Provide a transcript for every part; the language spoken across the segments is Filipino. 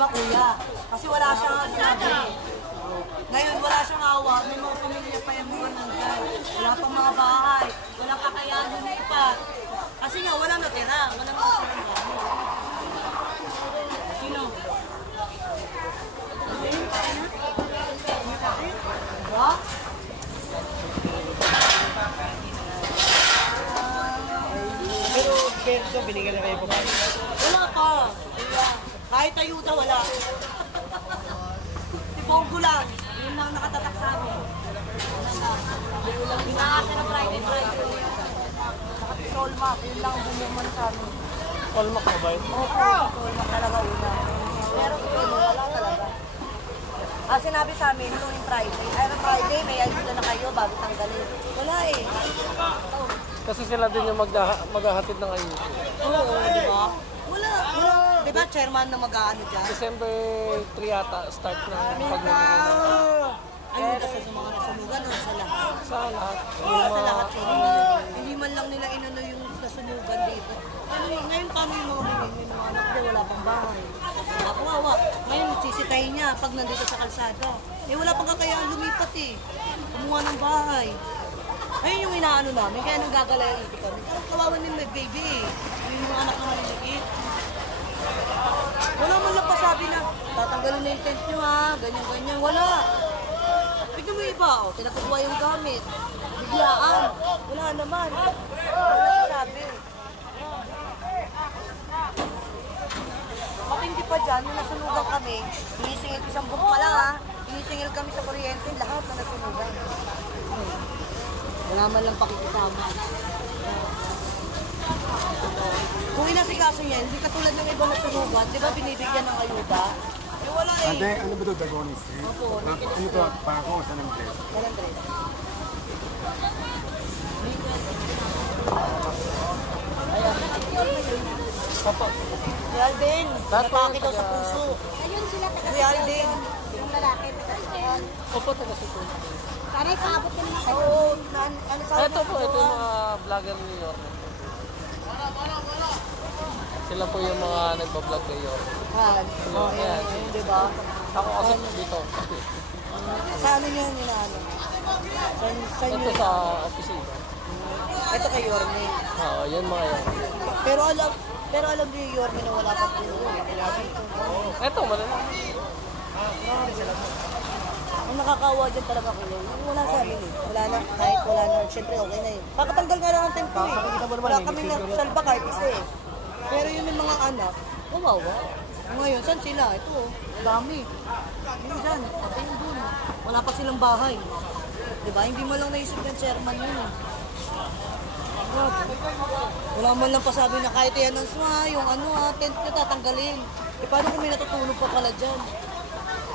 problema, kuya. Kasi wala siyang sinabi. Ngayon, wala siyang awa. May mga pamilya pa yung mga nandyan. Wala pang mga bahay. Walang kakayahan lumipat. Kasi nga, wala natira. Wala natira. Sino? Diba? Pero ito, binigyan na kayo pa ba? Wala pa. Kahit ayuda, wala. Si Bongo lang. Yun lang nakatatak sa amin. Inaasa na Friday. Solmak, yun lang bumuman sa amin. Solmak na ba yun? Oo, solmak talaga una. Pero wala talaga. Sinabi sa amin, noong Friday, may ayuda na kayo bago tanggalin. Wala eh. Kasi sila din yung maghahatid ng ayuda. Oo, di ba? Wala. Di ba chairman na mag-aano dyan? December 3 yata, start na Ayuda sa mga nasunugan o sa lahat? Sa lahat. Sa lahat. Hindi man lang nila inano yung nasunugan dito. Ngayon kami yung mga anak ko, wala pang bahay. Kawawa. Ngayon, sisitahin niya pag nandito sa kalsada. Wala pang kakayaan lumipat eh. Kumuha ng bahay. Ayun yung inaano namin, kaya nagagalay ang ibig kami. Parang kawawa din may baby eh. Yung mga anak na maliliit. Wala man lang pasabi na, tatanggalin na yung tent nyo ha, ganyan-ganyan. Wala. Bigyan mo iba, tinakukuha yung gamit. Biglaan. Wala naman. Wala sabi. Matindi pa dyan, nung nasunugan kami, hinisingil isang buhok pa lang ha, hinisingil kami sa kuryente, lahat na nasunugan. Wala man lang pakikisama. Kung inasikaso niya, hindi katulad ng ibang nasunugan, di ba binibigyan ng ayuda? Wala eh. Ate, ano ba ito, Dagonis? Opo. Ano ito, pangako sa Andres? Sa Andres. Papa. Si Alden, natake daw sa puso. Ayun sila taga Si Alden. yung lalaki taga Sitol. Opo, taga Sitol. Sana'y paabot ka naman kayo. Oo, ano sa Ito po, ito yung mga vlogger ni Yorme. Sila po yung mga nagbablog kay Yorme. Oo, yan, di ba? Ako kasi dito. Sa ano niya ninaano? Sa Ito inyo. sa opisina. Ito kay Yorme. Oo, yan mga yan. Pero alam niyo yung Yorme na wala pang tulong. Ito, malala. Ang nakakawa dyan talaga ko yun. Wala sa amin eh. Wala na, kahit wala na. Siyempre okay na yun. Kakatanggal nga lang ang tempo eh. Wala kami salba kahit isa eh. Pero yun yung mga anak, kawawa. Ngayon, saan sila? Ito oh, dami. Yun dyan, pati yung dun. Wala pa silang bahay. Diba? Hindi mo lang naisip ng chairman yun eh. Wala man lang pasabi na kahit yan ang swa, yung ano ha, tent nyo tatanggalin. E paano kung may natutulog pa pala dyan?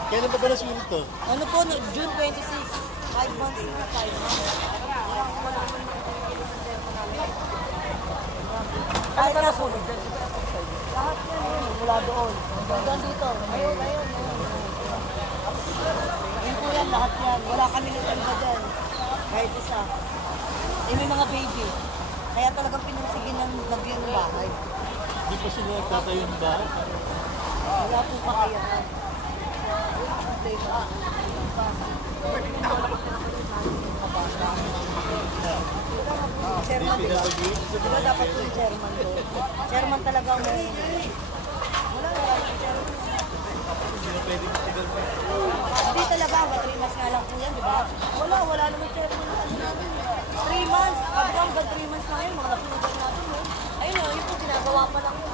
Kailan ba pala sumunod to? Ano po, no, June 26. 5 months na, 5 months. Kahit na po, lahat yan, mula doon. Hanggang dito. Ayun. Yun po yan, lahat yan. Wala kami ng iba dyan. Kahit isa. May mga baby. Kaya talagang pinansigin ng bagyo ng bahay. Hindi pa sila nagtatayo ng bahay. Wala po kakayahan. Chairman, diba? Diba dapat yung chairman doon? Chairman talaga ang may... Wala yung chairman. Hindi talaga, 3 months nga lang po yan, diba? Wala naman chairman na ano namin. 3 months, hanggang 3 months na ngayon, mga napinugan natin yun. Ayun yun po, ginagawa pa lang yun.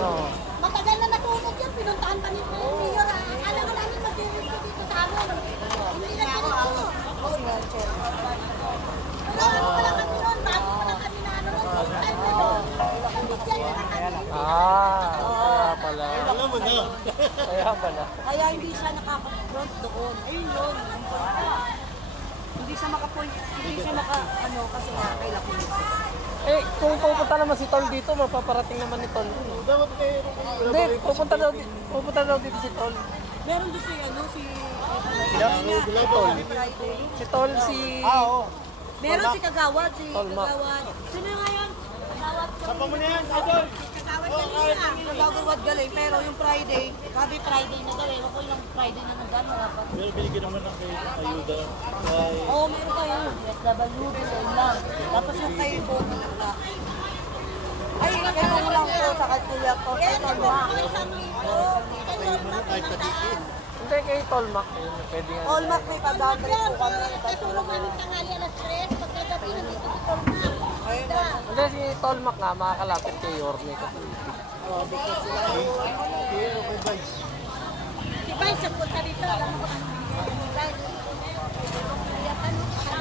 Oo. Matagal na natulog yan, pinuntahan pa ni Mayor. Alam ka namin mag-review dito sa amin. Hindi na tinutulog. Kasi nga, chairman. Ano pa lang kami noon, bago pa lang kami na ano noon. Time na doon. Bigyan na kami. Kaya pala. Alam mo na. Kaya pala. Kaya hindi siya nakaka-front doon. Ayun yun. Hindi siya ano, kasi nga, kailan ko yun. Eh, kung pupunta naman si Tol dito, mapaparating naman ni Tol. Dapat kayo. Hindi, pupunta daw dito si Tol. Meron doon si, ano, si... Si Tol, si... Oo. Meron si Kagawad, Tolma. Sino nga yun? Kagawad Sapa mo na yan, idol! Nagagawad galing, pero yung Friday, gabi Friday na galing. Ako yung Friday na nagano. Pero binigyan naman ng ayuda. Ay, Oo, meron kayo. SWB, yun lang. Tapos yung kayo po, wala. Ay, kayo mo lang po sa kuya ko. Kay Tolma. ay kadikit. Hindi kay Tolmac. Pwede nga. Tolmac may pag-downtrip po kami. Katulong namin tanghali alas 3, pagkagabi nandito si Torma. Ayun lang. Hindi si Tolmac nga makakalapit kay Yorme kasi. Si Vice, ang punta dito. Alam mo kung ano yung Vice. Kaya tanong ka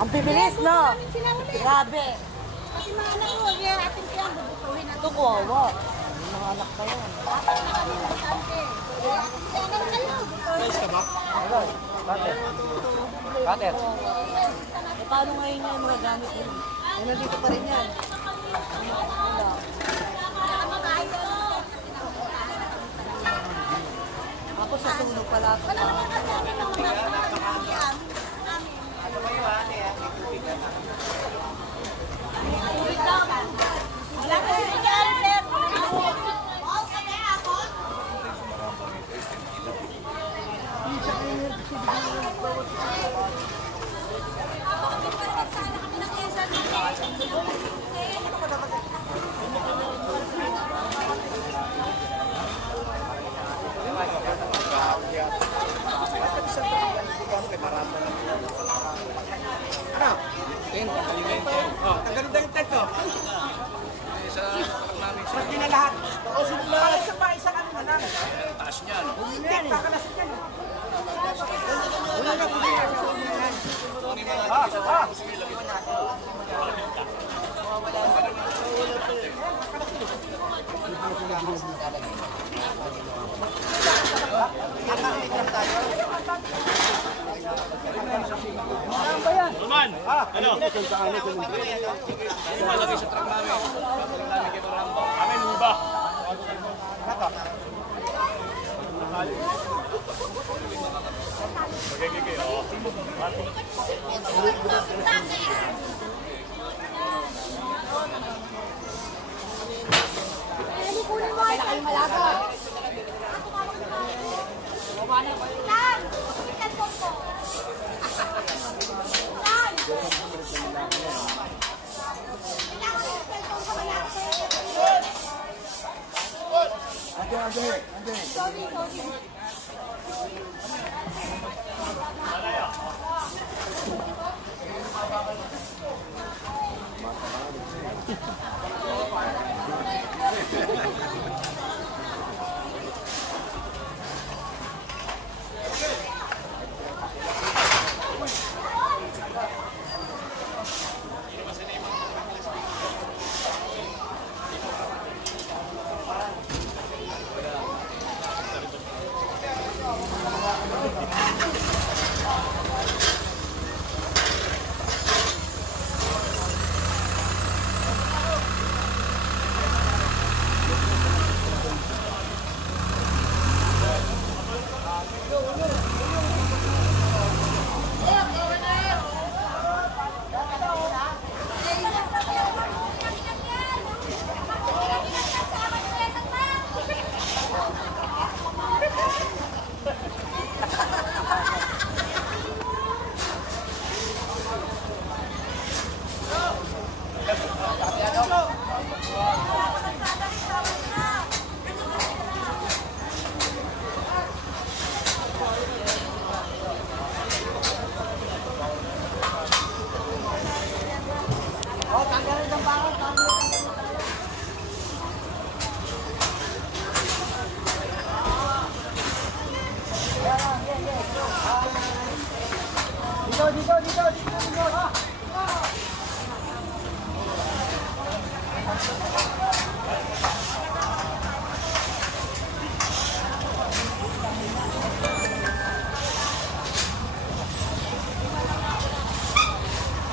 Ang bibilis, no? sila ulit. Grabe. Kasi mga anak ko, kaya ating kaya bubutuhin Ito, natin. kuwawa. Yung mga anak ko yan. Apat na kanilang tante. Kaya anak kayo. Cutter. Cutter. Eh, paano ngayon yung mga gamit yun? Eh, nandito pa rin yan. Wala. Ako sa sunog pala. Wala naman kasi amin ang mga wala kasi nangyari, sir. Roman! Ano? Amin, ba? Okay, oh. Hindi kunin mo. Kaya kayo malaga. Lan! Ikan po po. Lan!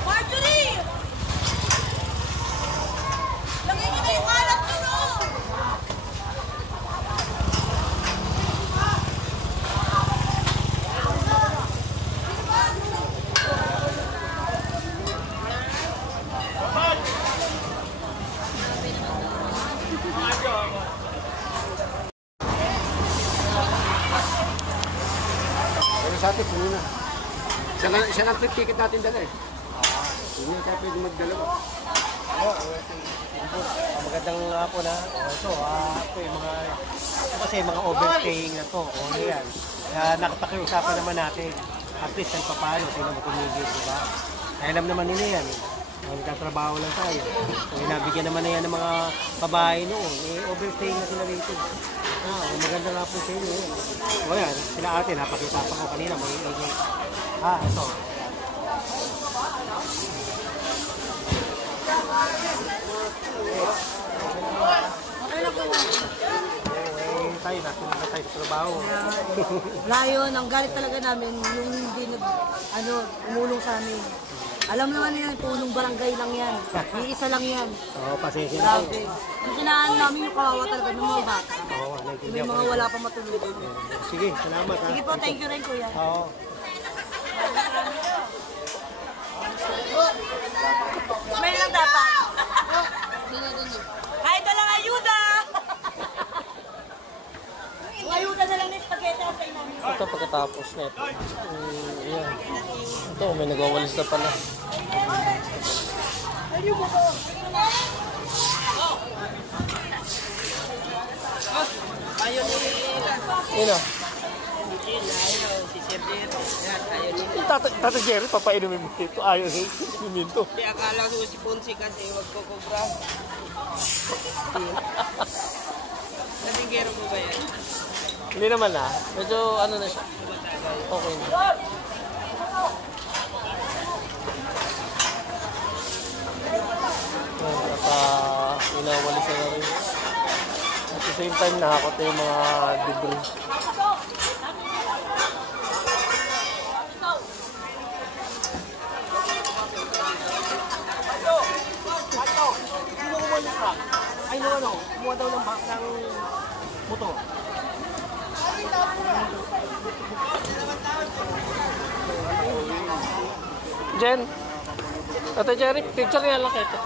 Marjorie! Lagyan niyo na yung alat niyo, no? sa atin, puno na. Siya lang trip ticket natin dala eh. Hindi tayo pwede magdalawa. Magandang hapon na. Ito, ito yung mga, kasi mga overstaying na to. O yan. Nakapakiusapan naman natin. At least kahit paano, sino mo tumigil, di ba? Alam naman nila yan. Nagtatrabaho lang tayo. So, nabigyan naman na yan ng mga babae noon. Overstaying na sila rito. Maganda nga po sa inyo. O yan, sila ate, napakiusapan ko kanina. Ito. Tayo, nasa tayo sa trabaho. Wala yun, ang galit talaga namin yung hindi umulong sa amin. Alam naman yan, punong barangay lang yan. Iisa lang yan. Oo, pasensya na. Grabe. Ang kinaan namin yung kawawa talaga ng mga bata. Oo, May naintindihan ko. mga wala pa matulog. Sige, salamat ha. Sige po, thank you rin kuya. Oo. Smile lang dapat. Kahit walang ayuda. Yung ayuda na lang ng spaghetti ang tayo namin. Ito pagkatapos na ito. Ayan. Ito, may nagwawalis na pala. Yun o. Tata Jerry, papainumin mo ito. Ayaw na inumin ito. Hindi, akala ko si Ponce kasi magkukubra. Nasinggero mo ba yan? Hindi naman na. Medyo ano na siya. Okay na. At inawalis na rin. At the same time, nakakot na yung mga debris. Ay, no, kumuha daw ng motor. Jen, Tata Jerry, picture niya lang ito.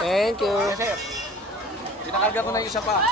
Thank you. Yes, sir. Pinakarga ko na yung isa pa.